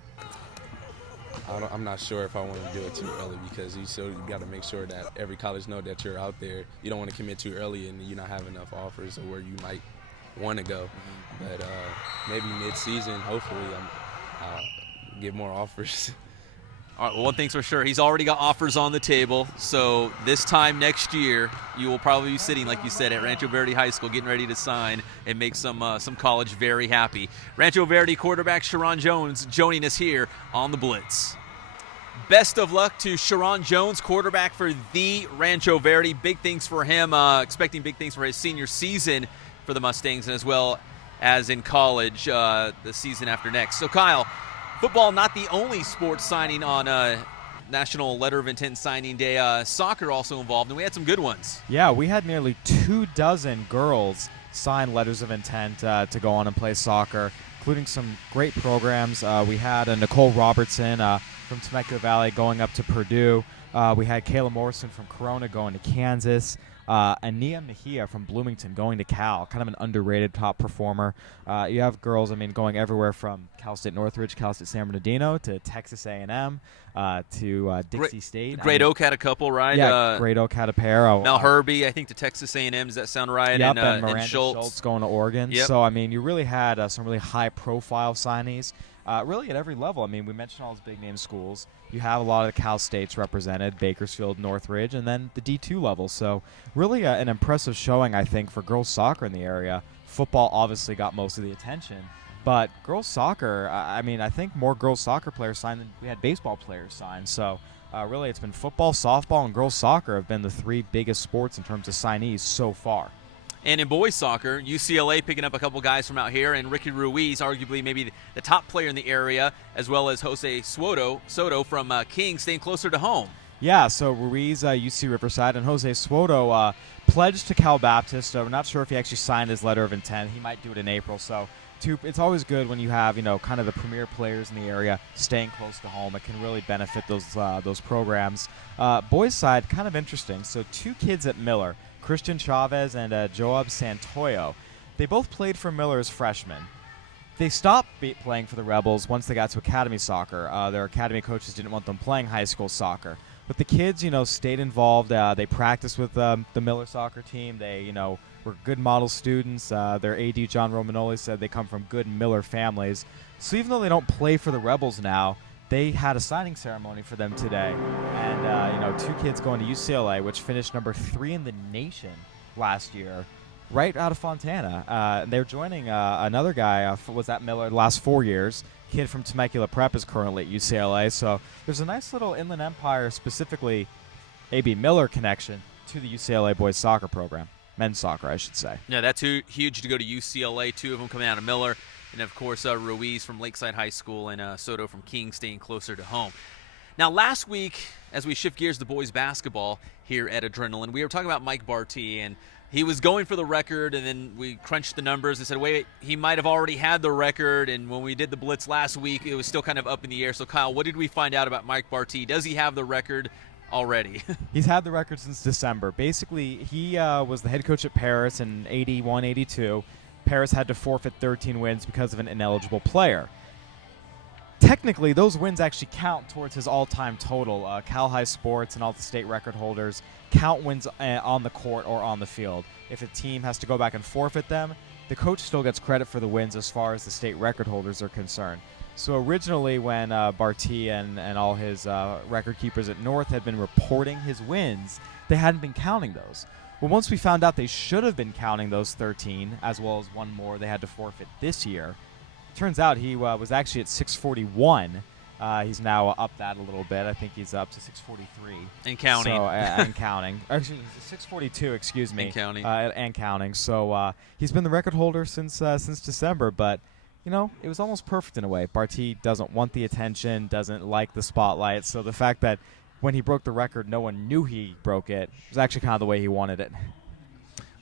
I'm not sure if I want to do it too early because you got to make sure that every college know that you're out there. You don't want to commit too early and you not have enough offers or where you might want to go. But maybe mid-season, hopefully, I'll get more offers. All right, well, one thing's for sure, he's already got offers on the table. So this time next year, you will probably be sitting, like you said, at Rancho Verde High School, getting ready to sign and make some college very happy. Rancho Verde quarterback Sheriron Jones joining us here on the Blitz. Best of luck to Sheriron Jones, quarterback for the Rancho Verde. Big things for him, expecting big things for his senior season for the Mustangs, and as well as in college the season after next. So, Kyle, football not the only sports signing on National Letter of Intent Signing Day. Soccer also involved, and we had some good ones. Yeah, we had nearly 24 girls sign letters of intent to go on and play soccer, including some great programs. We had Nicole Robertson from Temecula Valley going up to Purdue. We had Kayla Morrison from Corona going to Kansas. And Nia Mejia from Bloomington going to Cal, kind of an underrated top performer. You have girls, going everywhere from Cal State Northridge, Cal State San Bernardino, to Texas A&M, to Dixie State. Great Oak had a couple, right? Yeah, Great Oak had a pair. Mel Herbie, I think, to Texas A&M. Does that sound right? Yep, and and Miranda Schultz going to Oregon. Yep. So, you really had some really high-profile signees. Really at every level. We mentioned all those big-name schools. You have a lot of the Cal States represented, Bakersfield, Northridge, and then the D2 level. So really an impressive showing, I think, for girls soccer in the area. Football obviously got most of the attention. But girls soccer, I think more girls soccer players signed than we had baseball players signed. So really it's been football, softball, and girls soccer have been the three biggest sports in terms of signees so far. And in boys soccer, UCLA picking up a couple guys from out here, and Ricky Ruiz, arguably maybe the top player in the area, as well as Jose Soto from King, staying closer to home. Yeah, so Ruiz, UC Riverside, and Jose Soto pledged to Cal Baptist. We're not sure if he actually signed his letter of intent. He might do it in April. So it's always good when you have, kind of the premier players in the area staying close to home. It can really benefit those programs. Boys side, kind of interesting. So 2 kids at Miller, Christian Chavez and Joab Santoyo. They both played for Miller as freshmen. They stopped playing for the Rebels once they got to academy soccer. Their academy coaches didn't want them playing high school soccer. But the kids, stayed involved. They practiced with the Miller soccer team. They, were good model students. Their AD, John Romanoli, said they come from good Miller families. So even though they don't play for the Rebels now, they had a signing ceremony for them today. And, 2 kids going to UCLA, which finished number 3 in the nation last year, right out of Fontana. They're joining another guy was at Miller the last 4 years. Kid from Temecula Prep is currently at UCLA. So there's a nice little Inland Empire, specifically A.B. Miller connection to the UCLA boys soccer program. Men's soccer, I should say. Yeah, that's huge to go to UCLA. 2 of them coming out of Miller. And, of course, Ruiz from Lakeside High School and Soto from King staying closer to home. Now, last week, as we shift gears to boys basketball here at Adrenaline, we were talking about Mike Barty, and he was going for the record, and then we crunched the numbers and said, wait, he might have already had the record, and when we did the Blitz last week, it was still kind of up in the air. So, Kyle, what did we find out about Mike Barty? Does he have the record already? He's had the record since December. Basically, he was the head coach at Paris in 81-82. Paris had to forfeit 13 wins because of an ineligible player. Technically, those wins actually count towards his all-time total. Cal High Sports and all the state record holders count wins on the court or on the field. If a team has to go back and forfeit them, the coach still gets credit for the wins as far as the state record holders are concerned. So originally when Barty and all his record keepers at North had been reporting his wins, they hadn't been counting those. Well, once we found out they should have been counting those 13, as well as one more they had to forfeit this year, it turns out he was actually at 641. He's now up that a little bit. I think he's up to 643. And counting. So, and counting. Actually, 642, excuse me. And counting. And counting. So he's been the record holder since December, but it was almost perfect in a way. Barty doesn't want the attention, doesn't like the spotlight, so the fact that when he broke the record, no one knew he broke it. It was actually kind of the way he wanted it.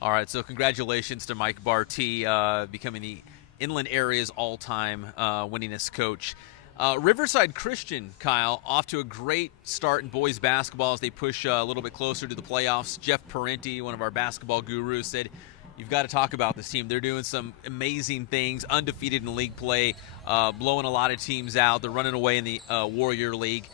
All right, so congratulations to Mike Barty becoming the Inland Area's all-time winningest coach. Riverside Christian, Kyle, off to a great start in boys basketball as they push a little bit closer to the playoffs. Jeff Parenti, one of our basketball gurus, said, you've got to talk about this team. They're doing some amazing things, undefeated in league play blowing a lot of teams out. They're running away in the Warrior League.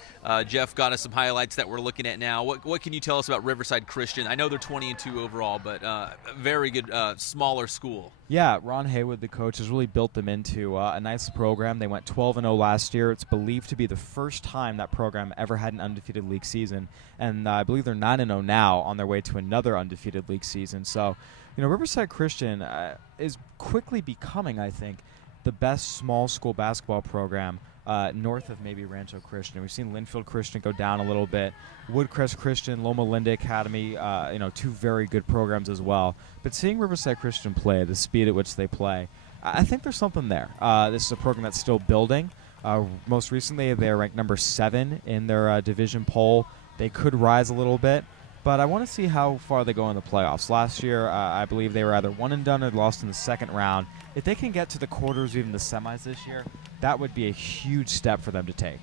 Jeff got us some highlights that we're looking at now. What can you tell us about Riverside Christian? I know they're 20-2 overall, but a very good smaller school. Yeah, Ron Haywood, the coach, has really built them into a nice program. They went 12-0 last year. It's believed to be the first time that program ever had an undefeated league season, and I believe they're 9-0 now, on their way to another undefeated league season. So, Riverside Christian is quickly becoming, I think, the best small school basketball program north of maybe Rancho Christian. We've seen Linfield Christian go down a little bit. Woodcrest Christian, Loma Linda Academy, two very good programs as well. But seeing Riverside Christian play, the speed at which they play, I think there's something there. This is a program that's still building. Most recently, they're ranked number 7 in their division poll. They could rise a little bit, but I want to see how far they go in the playoffs. Last year, I believe they were either one and done or lost in the second round. If they can get to the quarters or even the semis this year, that would be a huge step for them to take.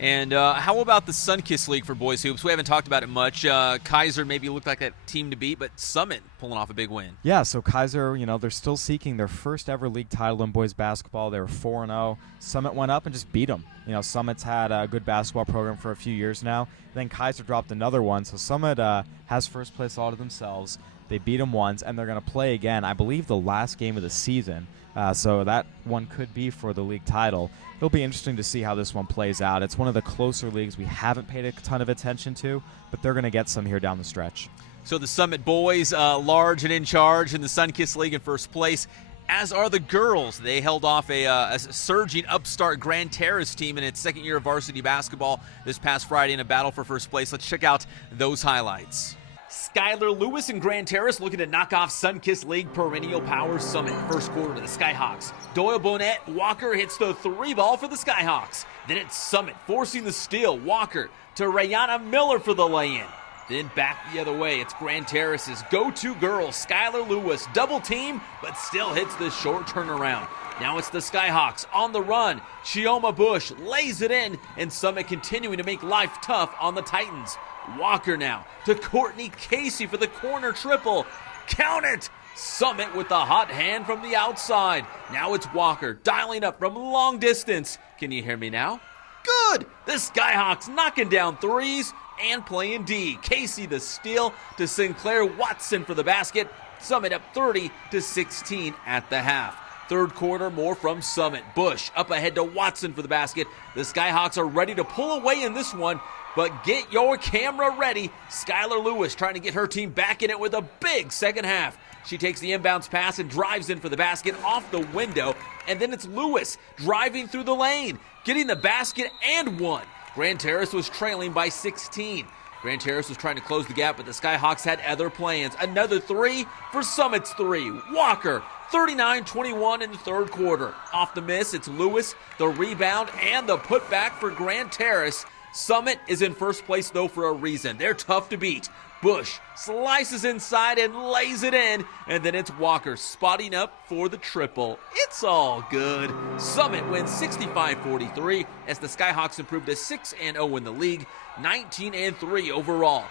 And how about the Sunkiss League for boys hoops? We haven't talked about it much. Kaiser maybe looked like that team to beat, but Summit pulling off a big win. Yeah, so Kaiser, they're still seeking their first ever league title in boys basketball. They were 4-0. Summit went up and just beat them. Summit's had a good basketball program for a few years now. Then Kaiser dropped another one, so Summit has first place all to themselves. They beat them once, and they're going to play again, I believe, the last game of the season. So that one could be for the league title. It'll be interesting to see how this one plays out. It's one of the closer leagues we haven't paid a ton of attention to, but they're going to get some here down the stretch. So the Summit boys, large and in charge in the Sunkiss League in first place, as are the girls. They held off a surging upstart Grand Terrace team in its second year of varsity basketball this past Friday in a battle for first place. Let's check out those highlights. Skyler Lewis and Grand Terrace looking to knock off Sunkiss League perennial power Summit. First quarter to the Skyhawks. Doyle Bonnet Walker hits the 3 ball for the Skyhawks. Then it's Summit forcing the steal. Walker to Rayana Miller for the lay-in. Then back the other way, it's Grand Terrace's go-to girl, Skyler Lewis. Double team, but still hits the short turnaround. Now it's the Skyhawks on the run. Chioma Bush lays it in, and Summit continuing to make life tough on the Titans. Walker now to Courtney Casey for the corner triple. Count it! Summit with the hot hand from the outside. Now it's Walker dialing up from long distance. Can you hear me now? Good! The Skyhawks knocking down threes and playing D. Casey the steal to Sinclair Watson for the basket. Summit up 30-16 at the half. Third quarter, more from Summit. Bush up ahead to Watson for the basket. The Skyhawks are ready to pull away in this one, but get your camera ready. Skyler Lewis trying to get her team back in it with a big second half. She takes the inbounds pass and drives in for the basket off the window, and then it's Lewis driving through the lane, getting the basket and one. Grand Terrace was trailing by 16. Grand Terrace was trying to close the gap, but the Skyhawks had other plans. Another 3 for Summit's 3. Walker, 39-21 in the third quarter. Off the miss, it's Lewis, the rebound, and the putback for Grand Terrace. Summit is in first place, though, for a reason. They're tough to beat. Bush slices inside and lays it in, and then it's Walker spotting up for the triple. It's all good. Summit wins 65-43 as the Skyhawks improve to 6-0 in the league, 19-3 overall.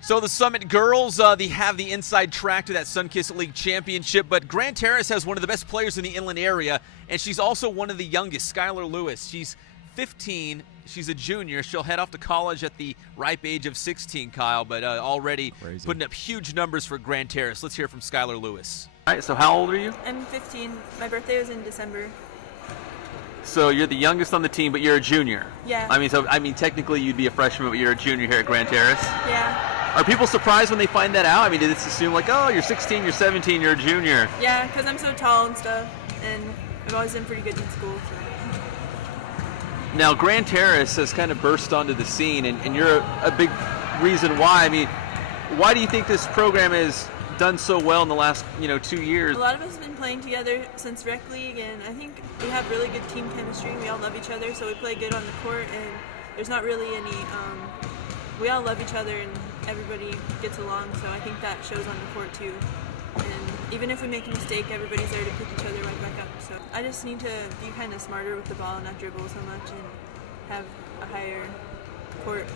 So the Summit girls, they have the inside track to that Sunkiss League championship, but Grand Terrace has one of the best players in the inland area, and she's also one of the youngest, Skyler Lewis. She's 15. She's a junior. She'll head off to college at the ripe age of 16, Kyle, but already Crazy. Putting up huge numbers for Grand Terrace. Let's hear from Skyler Lewis. All right, so how old are you? I'm 15. My birthday was in December. So you're the youngest on the team, but you're a junior. Yeah. I mean, technically you'd be a freshman, but you're a junior here at Grand Terrace. Yeah. Are people surprised when they find that out? I mean, did they assume like, oh, you're 16, you're 17, you're a junior? Yeah, because I'm so tall and stuff, and I've always been pretty good in school. So. Now, Grand Terrace has kind of burst onto the scene, and you're a big reason why. I mean, why do you think this program has done so well in the last, 2 years? A lot of us have been playing together since rec league, and I think we have really good team chemistry. We all love each other, so we play good on the court, and there's not really any, we all love each other, and everybody gets along, so I think that shows on the court too. And even if we make a mistake, everybody's there to pick each other right back up. So I just need to be kind of smarter with the ball and not dribble so much and have a higher court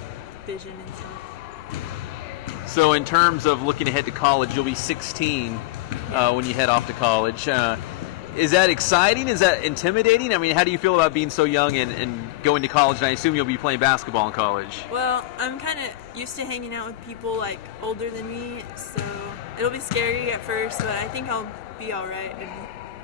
vision and stuff. So in terms of looking ahead to college, you'll be 16 when you head off to college. Is that exciting? Is that intimidating? I mean, how do you feel about being so young and going to college? And I assume you'll be playing basketball in college. Well, I'm kind of used to hanging out with people like older than me, so it'll be scary at first, but I think I'll be all right. And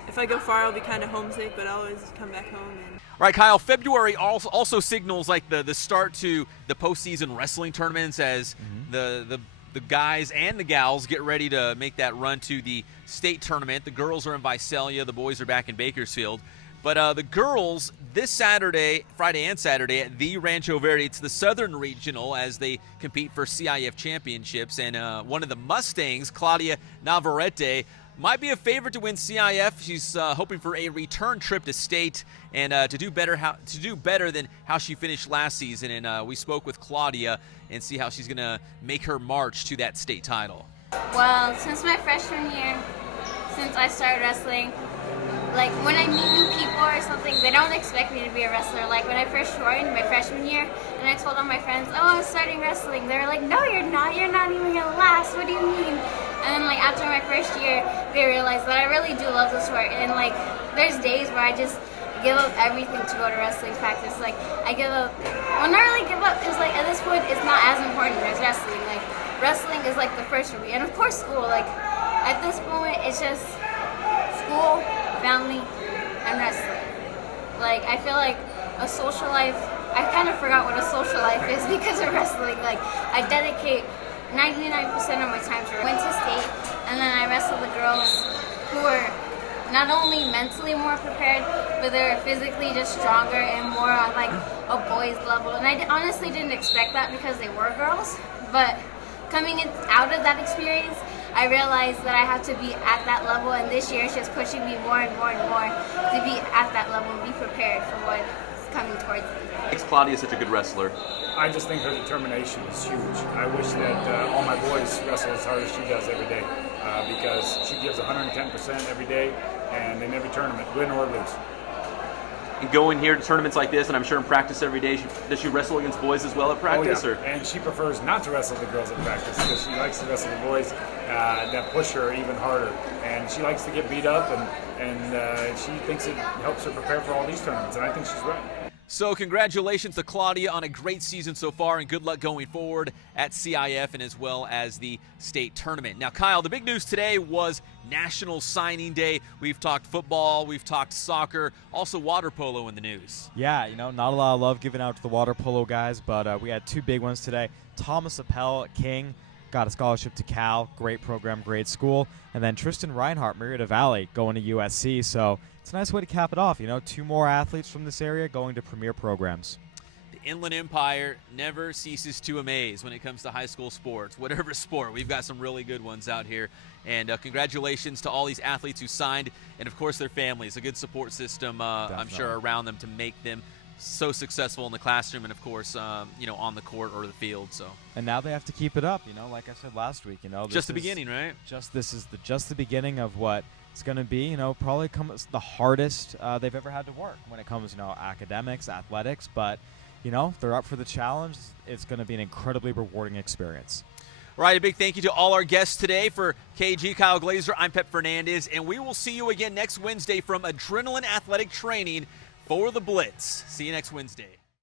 if I go far, I'll be kind of homesick, but I'll always come back home. And All right, Kyle, February also signals like the start to the postseason wrestling tournaments as the guys and the gals get ready to make that run to the state tournament. The girls are in Visalia. The boys are back in Bakersfield. But the girls, this Saturday, Friday and Saturday, at the Rancho Verde, it's the Southern Regional as they compete for CIF championships. And one of the Mustangs, Claudia Navarrete, might be a favorite to win CIF. She's hoping for a return trip to state and to do better than how she finished last season. And we spoke with Claudia and see how she's going to make her march to that state title. Well, since my freshman year, since I started wrestling, like when I meet new people or something, they don't expect me to be a wrestler. Like when I first joined my freshman year and I told all my friends, oh, I'm starting wrestling, they were like, no, you're not even gonna last, what do you mean? And then like after my first year, they realized that I really do love the sport. And like there's days where I just give up everything to go to wrestling practice. Like I give up, well, not really give up, because like at this point it's not as important as wrestling. Like wrestling is like the first for me, and of course school. Like at this moment it's just school, family, and wrestling. Like I feel like a social life, I kind of forgot what a social life is because of wrestling. Like I dedicate 99% of my time to went to state, and then I wrestled the girls who were not only mentally more prepared, but they're physically just stronger and more on like a boys level. And I honestly didn't expect that because they were girls, but coming out of that experience, I realized that I have to be at that level, and this year it's just pushing me more and more and more to be at that level and be prepared for what's coming towards me. Makes Claudia such a good wrestler? I just think her determination is huge. I wish that all my boys wrestle as hard as she does every day because she gives 110% every day and in every tournament, win or lose. And going here to tournaments like this, and I'm sure in practice every day, does she wrestle against boys as well at practice? Oh, yeah. And she prefers not to wrestle the girls at practice because she likes to wrestle the boys that push her even harder. And she likes to get beat up, and she thinks it helps her prepare for all these tournaments, and I think she's right. So congratulations to Claudia on a great season so far, and good luck going forward at CIF and as well as the state tournament. Now, Kyle, the big news today was National Signing Day. We've talked football, we've talked soccer, also water polo in the news. Yeah, not a lot of love given out to the water polo guys, but we had two big ones today. Thomas Appel at King got a scholarship to Cal, great program, great school. And then Tristan Reinhardt, Marietta Valley, going to USC. So it's a nice way to cap it off. Two more athletes from this area going to premier programs. The Inland Empire never ceases to amaze when it comes to high school sports. Whatever sport, we've got some really good ones out here. And congratulations to all these athletes who signed, and of course their families. A good support system, I'm sure, around them to make them so successful in the classroom and of course on the court or the field. So and now they have to keep it up, like I said last week, just the beginning, right? This is just the beginning of what it's going to be, probably the hardest they've ever had to work when it comes academics, athletics, but they're up for the challenge. It's going to be an incredibly rewarding experience. All right, a big thank you to all our guests today. For KG, Kyle Glaser, I'm Pep Fernandez, and we will see you again next Wednesday from Adrenaline Athletic Training for the Blitz. See you next Wednesday.